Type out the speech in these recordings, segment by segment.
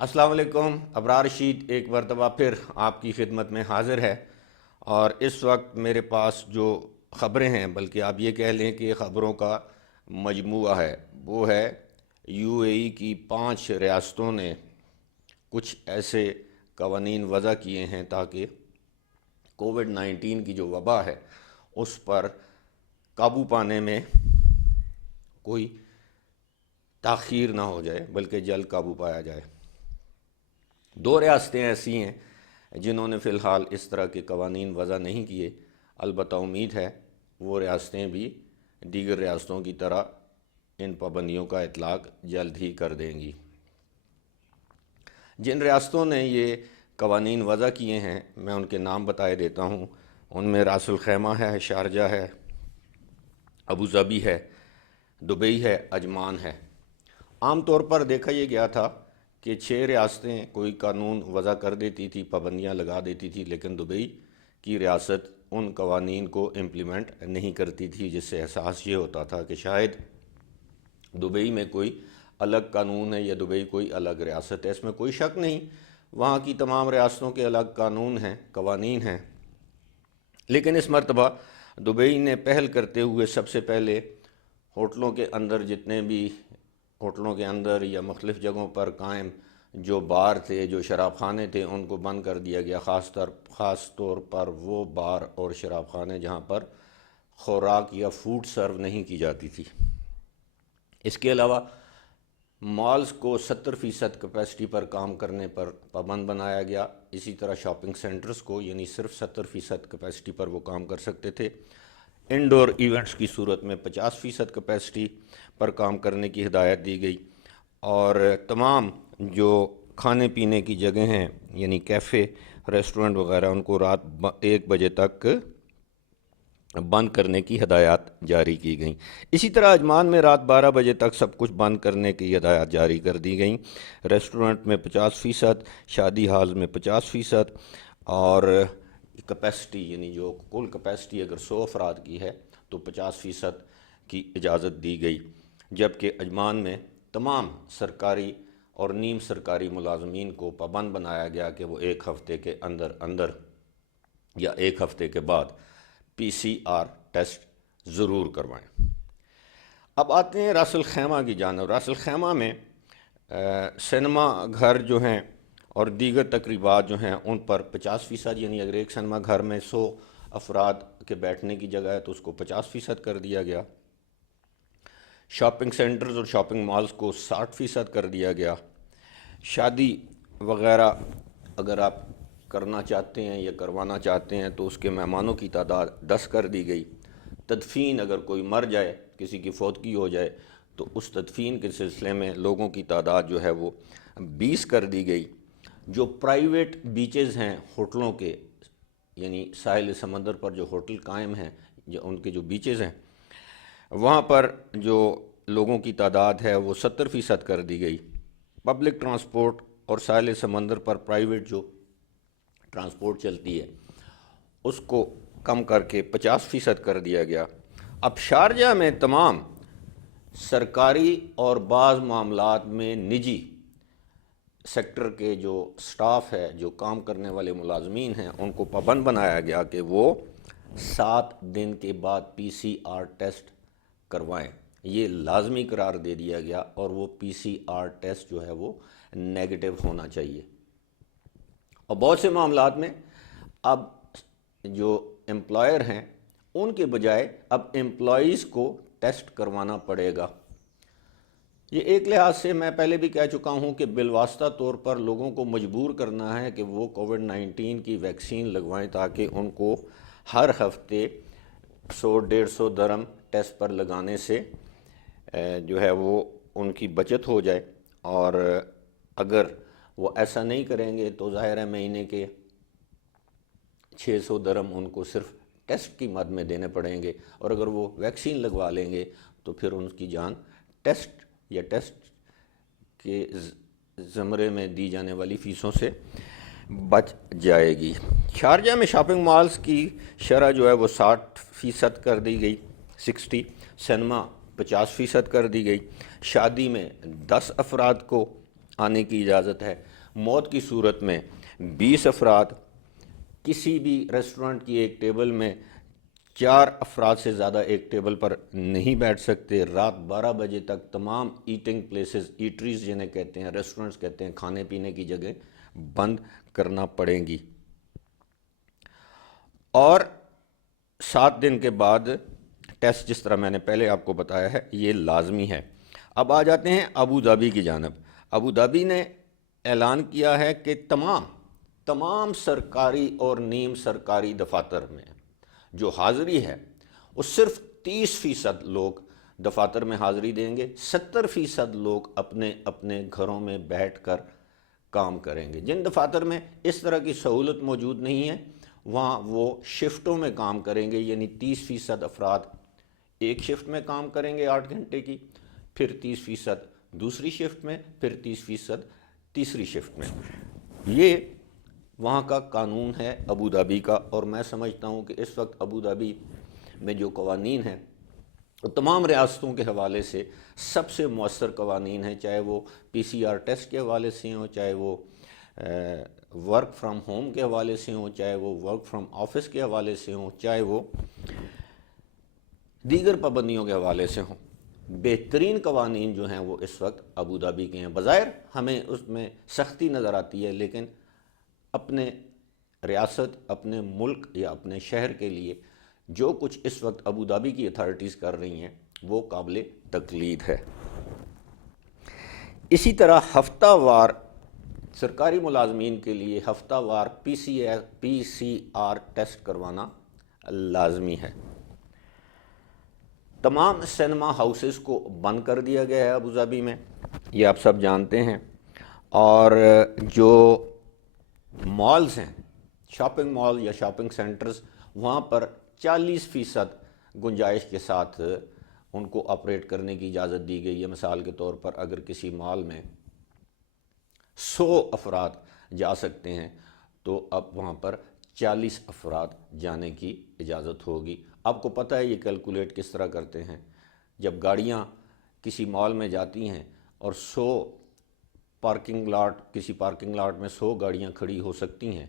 السلام علیکم. ابرار رشید ایک مرتبہ پھر آپ کی خدمت میں حاضر ہے، اور اس وقت میرے پاس جو خبریں ہیں، بلکہ آپ یہ کہہ لیں کہ یہ خبروں کا مجموعہ ہے، وہ ہے یو اے ای کی 5 ریاستوں نے کچھ ایسے قوانین وضع کیے ہیں تاکہ کووڈ 19 کی جو وبا ہے اس پر قابو پانے میں کوئی تاخیر نہ ہو جائے، بلکہ جلد قابو پایا جائے. 2 ریاستیں ایسی ہیں جنہوں نے فی الحال اس طرح کے قوانین وضع نہیں کیے. البتہ امید ہے وہ ریاستیں بھی دیگر ریاستوں کی طرح ان پابندیوں کا اطلاق جلد ہی کر دیں گی. جن ریاستوں نے یہ قوانین وضع کیے ہیں میں ان کے نام بتائے دیتا ہوں. ان میں راس الخیمہ ہے، شارجہ ہے، ابوظہبی ہے، دبئی ہے، عجمان ہے. عام طور پر دیکھا یہ گیا تھا کہ 6 ریاستیں کوئی قانون وضع کر دیتی تھی، پابندیاں لگا دیتی تھی، لیکن دبئی کی ریاست ان قوانین کو امپلیمنٹ نہیں کرتی تھی، جس سے احساس یہ ہوتا تھا کہ شاید دبئی میں کوئی الگ قانون ہے یا دبئی کوئی الگ ریاست ہے. اس میں کوئی شک نہیں، وہاں کی تمام ریاستوں کے الگ قانون ہیں، قوانین ہیں. لیکن اس مرتبہ دبئی نے پہل کرتے ہوئے سب سے پہلے ہوٹلوں کے اندر، جتنے بھی ہوٹلوں کے اندر یا مختلف جگہوں پر قائم جو بار تھے، جو شراب خانے تھے، ان کو بند کر دیا گیا. خاص طور پر وہ بار اور شراب خانے جہاں پر خوراک یا فوڈ سرو نہیں کی جاتی تھی. اس کے علاوہ مالز کو 70% کیپیسٹی پر کام کرنے پر پابند بنایا گیا. اسی طرح شاپنگ سینٹرز کو، یعنی صرف 70% کیپیسٹی پر وہ کام کر سکتے تھے. انڈور ایونٹس کی صورت میں 50% کیپیسٹی پر کام کرنے کی ہدایت دی گئی، اور تمام جو کھانے پینے کی جگہیں ہیں، یعنی کیفے، ریسٹورنٹ وغیرہ، ان کو رات 1 بجے تک بند کرنے کی ہدایات جاری کی گئیں. اسی طرح عجمان میں رات 12 بجے تک سب کچھ بند کرنے کی ہدایات جاری کر دی گئیں. ریسٹورنٹ میں 50%، شادی ہال میں 50%، اور کیپیسٹی یعنی جو کل کیپیسٹی اگر 100 افراد کی ہے تو 50% کی اجازت دی گئی. جبکہ عجمان میں تمام سرکاری اور نیم سرکاری ملازمین کو پابند بنایا گیا کہ وہ 1 ہفتے کے اندر یا 1 ہفتے کے بعد PCR ٹیسٹ ضرور کروائیں. اب آتے ہیں راس الخیمہ کی جانب. راس الخیمہ میں سینما گھر جو ہیں اور دیگر تقریبات جو ہیں ان پر 50%، یعنی اگر ایک سینما گھر میں 100 افراد کے بیٹھنے کی جگہ ہے تو اس کو 50% کر دیا گیا. شاپنگ سینٹرز اور شاپنگ مالز کو 60% کر دیا گیا. شادی وغیرہ اگر آپ کرنا چاہتے ہیں یا کروانا چاہتے ہیں تو اس کے مہمانوں کی تعداد 10 کر دی گئی. تدفین، اگر کوئی مر جائے، کسی کی فوتگی ہو جائے تو اس تدفین کے سلسلے میں لوگوں کی تعداد جو ہے وہ 20 کر دی گئی. جو پرائیویٹ بیچز ہیں ہوٹلوں کے، یعنی ساحل سمندر پر جو ہوٹل قائم ہیں، جو ان کے جو بیچز ہیں، وہاں پر جو لوگوں کی تعداد ہے وہ 70% کر دی گئی. پبلک ٹرانسپورٹ اور ساحل سمندر پر پرائیویٹ جو ٹرانسپورٹ چلتی ہے اس کو کم کر کے 50% کر دیا گیا. اب شارجہ میں تمام سرکاری اور بعض معاملات میں نجی سیکٹر کے جو سٹاف ہے، جو کام کرنے والے ملازمین ہیں، ان کو پابند بنایا گیا کہ وہ 7 دن کے بعد PCR ٹیسٹ کروائیں. یہ لازمی قرار دے دیا گیا، اور وہ PCR ٹیسٹ جو ہے وہ نیگیٹو ہونا چاہیے. اور بہت سے معاملات میں اب جو امپلائر ہیں ان کے بجائے اب امپلائیز کو ٹیسٹ کروانا پڑے گا. یہ ایک لحاظ سے میں پہلے بھی کہہ چکا ہوں کہ بالواسطہ طور پر لوگوں کو مجبور کرنا ہے کہ وہ کووڈ 19 کی ویکسین لگوائیں، تاکہ ان کو ہر ہفتے 100-150 درہم ٹیسٹ پر لگانے سے جو ہے وہ ان کی بچت ہو جائے. اور اگر وہ ایسا نہیں کریں گے تو ظاہر ہے مہینے کے 600 درہم ان کو صرف ٹیسٹ کی مد میں دینے پڑیں گے، اور اگر وہ ویکسین لگوا لیں گے تو پھر ان کی جان ٹیسٹ کے زمرے میں دی جانے والی فیسوں سے بچ جائے گی. شارجہ میں شاپنگ مالز کی شرح جو ہے وہ 60% کر دی گئی، 60. سینما 50% کر دی گئی. شادی میں 10 افراد کو آنے کی اجازت ہے. موت کی صورت میں 20 افراد کسی بھی ریسٹورنٹ کی ایک ٹیبل میں 4 افراد سے زیادہ ایک ٹیبل پر نہیں بیٹھ سکتے۔ رات 12 بجے تک تمام ایٹنگ پلیسز، ایٹریز جنہیں کہتے ہیں، ریسٹورنٹس کہتے ہیں، کھانے پینے کی جگہ بند کرنا پڑیں گی۔ اور 7 دن کے بعد ٹیسٹ، جس طرح میں نے پہلے آپ کو بتایا ہے، یہ لازمی ہے۔ اب آ جاتے ہیں ابو ظبی کی جانب۔ ابو ظبی نے اعلان کیا ہے کہ تمام سرکاری اور نیم سرکاری دفاتر میں جو حاضری ہے وہ صرف 30% لوگ دفاتر میں حاضری دیں گے، 70% لوگ اپنے اپنے گھروں میں بیٹھ کر کام کریں گے۔ جن دفاتر میں اس طرح کی سہولت موجود نہیں ہے وہاں وہ شفٹوں میں کام کریں گے، یعنی 30% افراد ایک شفٹ میں کام کریں گے 8 گھنٹے کی، پھر 30% دوسری شفٹ میں، پھر 30% تیسری شفٹ میں۔ یہ وہاں کا قانون ہے ابو ظبی کا، اور میں سمجھتا ہوں کہ اس وقت ابو ظبی میں جو قوانین ہیں وہ تمام ریاستوں کے حوالے سے سب سے مؤثر قوانین ہیں، چاہے وہ PCR ٹیسٹ کے حوالے سے ہوں، چاہے وہ ورک فرام ہوم کے حوالے سے ہوں، چاہے وہ ورک فرام آفس کے حوالے سے ہوں، چاہے وہ دیگر پابندیوں کے حوالے سے ہوں۔ بہترین قوانین جو ہیں وہ اس وقت ابو ظبی کے ہیں۔ بظاہر ہمیں اس میں سختی نظر آتی ہے، لیکن اپنے ریاست، اپنے ملک یا اپنے شہر کے لیے جو کچھ اس وقت ابو ظبی کی اتھارٹیز کر رہی ہیں وہ قابل تقلید ہے۔ اسی طرح ہفتہ وار سرکاری ملازمین کے لیے ہفتہ وار PCR ٹیسٹ کروانا لازمی ہے۔ تمام سینما ہاؤسز کو بند کر دیا گیا ہے ابو ظبی میں، یہ آپ سب جانتے ہیں۔ اور جو مالز ہیں، شاپنگ مال یا شاپنگ سینٹرز، وہاں پر 40% گنجائش کے ساتھ ان کو آپریٹ کرنے کی اجازت دی گئی ہے۔ مثال کے طور پر اگر کسی مال میں 100 افراد جا سکتے ہیں تو اب وہاں پر 40 افراد جانے کی اجازت ہوگی۔ آپ کو پتہ ہے یہ کیلکولیٹ کس طرح کرتے ہیں؟ جب گاڑیاں کسی مال میں جاتی ہیں اور 100 کسی پارکنگ لاٹ میں 100 گاڑیاں کھڑی ہو سکتی ہیں،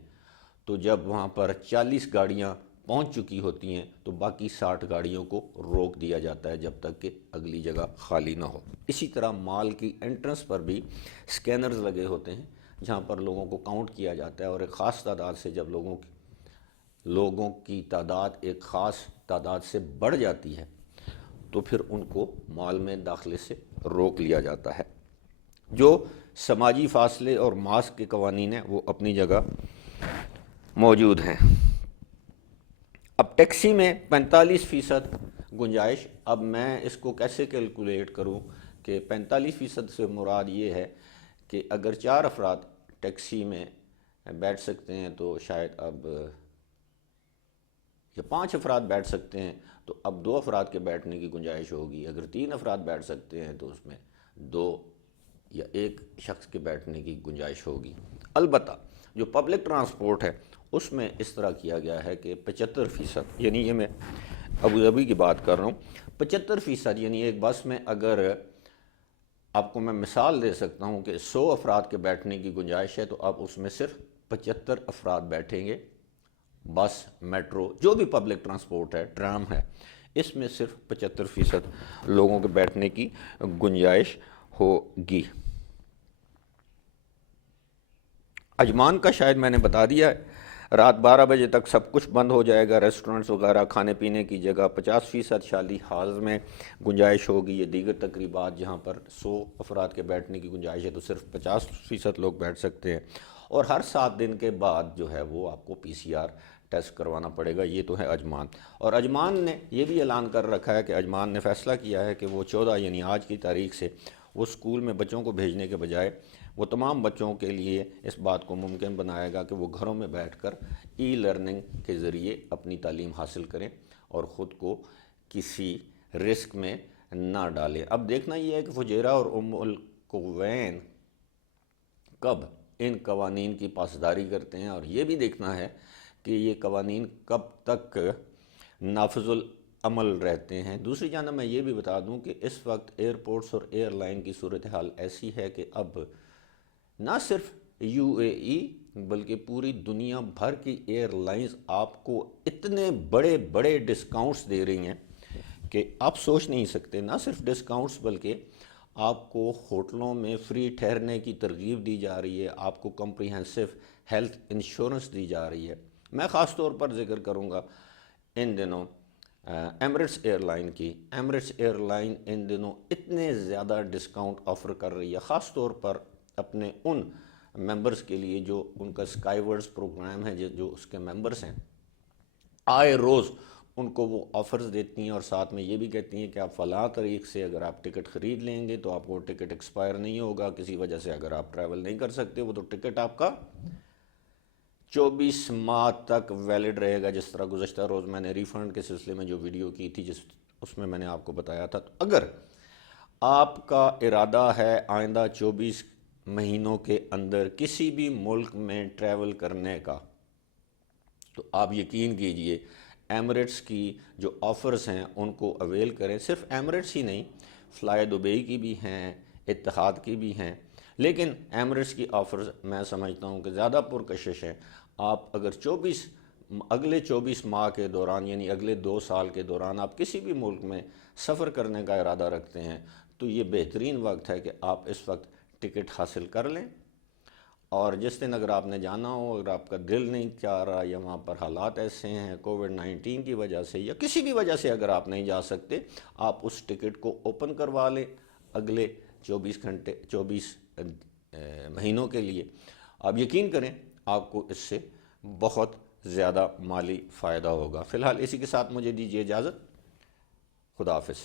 تو جب وہاں پر 40 گاڑیاں پہنچ چکی ہوتی ہیں تو باقی 60 گاڑیوں کو روک دیا جاتا ہے جب تک کہ اگلی جگہ خالی نہ ہو۔ اسی طرح مال کی انٹرنس پر بھی سکینرز لگے ہوتے ہیں جہاں پر لوگوں کو کاؤنٹ کیا جاتا ہے، اور ایک خاص تعداد سے جب لوگوں کی تعداد ایک خاص تعداد سے بڑھ جاتی ہے تو پھر ان کو مال میں داخلے سے روک لیا جاتا ہے۔ جو سماجی فاصلے اور ماسک کے قوانین ہیں وہ اپنی جگہ موجود ہیں۔ اب ٹیکسی میں 45% گنجائش۔ اب میں اس کو کیسے کیلکولیٹ کروں کہ 45% سے مراد یہ ہے کہ اگر 4 افراد ٹیکسی میں بیٹھ سکتے ہیں تو شاید اب یا 5 افراد بیٹھ سکتے ہیں تو اب 2 افراد کے بیٹھنے کی گنجائش ہوگی۔ اگر 3 افراد بیٹھ سکتے ہیں تو اس میں 2 یا 1 شخص کے بیٹھنے کی گنجائش ہوگی۔ البتہ جو پبلک ٹرانسپورٹ ہے اس میں اس طرح کیا گیا ہے کہ 75%، یعنی یہ میں ابو ظبی کی بات کر رہا ہوں، 75%، یعنی ایک بس میں اگر آپ کو میں مثال دے سکتا ہوں کہ 100 افراد کے بیٹھنے کی گنجائش ہے تو اب اس میں صرف 75 افراد بیٹھیں گے۔ بس، میٹرو، جو بھی پبلک ٹرانسپورٹ ہے، ٹرام ہے، اس میں صرف 75% لوگوں کے بیٹھنے کی گنجائش ہوگی۔ اجمان کا شاید میں نے بتا دیا ہے، رات 12 بجے تک سب کچھ بند ہو جائے گا، ریسٹورنٹس وغیرہ، کھانے پینے کی جگہ۔ 50% شادی ہالز میں گنجائش ہوگی۔ یہ دیگر تقریبات جہاں پر 100 افراد کے بیٹھنے کی گنجائش ہے تو صرف 50% لوگ بیٹھ سکتے ہیں۔ اور ہر 7 دن کے بعد جو ہے وہ آپ کو PCR ٹیسٹ کروانا پڑے گا۔ یہ تو ہے اجمان۔ اور اجمان نے یہ بھی اعلان کر رکھا ہے کہ اجمان نے فیصلہ کیا ہے کہ وہ 14 یعنی آج کی تاریخ سے وہ اسکول میں بچوں کو بھیجنے کے بجائے وہ تمام بچوں کے لیے اس بات کو ممکن بنائے گا کہ وہ گھروں میں بیٹھ کر ای لرننگ کے ذریعے اپنی تعلیم حاصل کریں اور خود کو کسی رسک میں نہ ڈالیں۔ اب دیکھنا یہ ہے کہ فجیرہ اور ام القوین کب ان قوانین کی پاسداری کرتے ہیں، اور یہ بھی دیکھنا ہے کہ یہ قوانین کب تک نافذ العمل رہتے ہیں۔ دوسری جانب میں یہ بھی بتا دوں کہ اس وقت ایئرپورٹس اور ایئر لائن کی صورتحال ایسی ہے کہ اب نہ صرف UAE بلکہ پوری دنیا بھر کی ایئر لائنز آپ کو اتنے بڑے بڑے ڈسکاؤنٹس دے رہی ہیں کہ آپ سوچ نہیں سکتے. نہ صرف ڈسکاؤنٹس بلکہ آپ کو ہوٹلوں میں فری ٹھہرنے کی ترغیب دی جا رہی ہے, آپ کو کمپریہنسو ہیلتھ انشورنس دی جا رہی ہے. میں خاص طور پر ذکر کروں گا ان دنوں ایمریٹس ایئر لائن کی. ایمریٹس ایئر لائن ان دنوں اتنے زیادہ ڈسکاؤنٹ آفر کر رہی ہے, خاص طور پر اپنے ان ممبرز کے لیے جو ان کا اسکائی ورڈز پروگرام ہے, جو اس کے ممبرز ہیں. آئے روز ان کو وہ آفرز دیتی ہیں اور ساتھ میں یہ بھی کہتی ہیں کہ آپ فلاں طریق سے اگر آپ ٹکٹ خرید لیں گے تو آپ کو ٹکٹ ایکسپائر نہیں ہوگا, کسی وجہ سے اگر آپ ٹریول نہیں کر سکتے وہ تو ٹکٹ آپ کا 24 ماہ تک ویلڈ رہے گا. جس طرح گزشتہ روز میں نے ریفنڈ کے سلسلے میں جو ویڈیو کی تھی اس میں نے آپ کو بتایا تھا. تو اگر آپ کا ارادہ ہے آئندہ 24 مہینوں کے اندر کسی بھی ملک میں ٹریول کرنے کا, تو آپ یقین کیجئے ایمریٹس کی جو آفرز ہیں ان کو اویل کریں. صرف ایمریٹس ہی نہیں, فلائی دبئی کی بھی ہیں, اتحاد کی بھی ہیں, لیکن ایمریٹس کی آفرز میں سمجھتا ہوں کہ زیادہ پرکشش ہیں. آپ اگر اگلے 24 ماہ کے دوران یعنی اگلے 2 سال کے دوران آپ کسی بھی ملک میں سفر کرنے کا ارادہ رکھتے ہیں تو یہ بہترین وقت ہے کہ آپ اس وقت ٹکٹ حاصل کر لیں. اور جس دن اگر آپ نے جانا ہو, اگر آپ کا دل نہیں چاہ رہا یا وہاں پر حالات ایسے ہیں کووڈ-19 کی وجہ سے یا کسی بھی وجہ سے اگر آپ نہیں جا سکتے, آپ اس ٹکٹ کو اوپن کروا لیں اگلے 24 مہینوں کے لیے. آپ یقین کریں آپ کو اس سے بہت زیادہ مالی فائدہ ہوگا. فی الحال اسی کے ساتھ مجھے دیجیے اجازت. خدا حافظ.